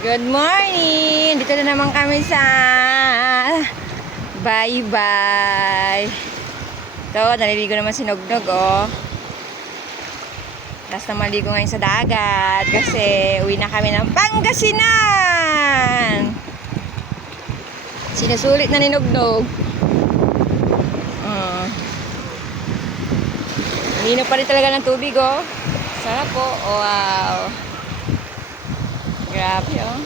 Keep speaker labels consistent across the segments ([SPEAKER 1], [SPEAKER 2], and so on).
[SPEAKER 1] Good morning! Dito na naman kami sa Bye-bye. Ito, naliligo naman si Nognog, oh. Last na maligo ngayon sa dagat kasi uwi na kami ng Pangasinan! Sinusulit na ni Nognog. Uh. Lino pa rin talaga ng tubig, oh. Sarap po. Oh, wow. Grabe, oh.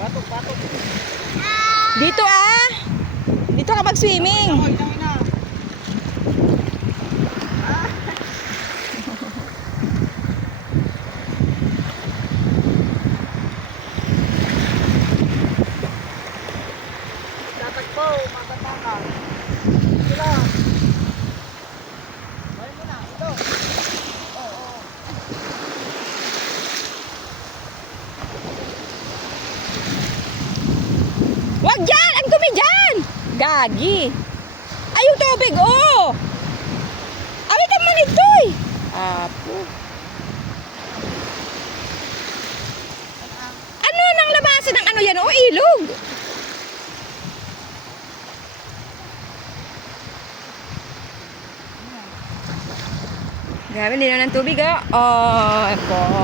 [SPEAKER 2] Batok.
[SPEAKER 1] Dito, ah! Dito ka mag-swimming. Wag dyan! Ang dumi dyan! Gagi! Ay, yung tubig, oh! Awitan mo nito, eh! Apo. Ano nang labasan ng ano yan, oh, ilog? Grabe, na ng tubig, oh. Oh, po.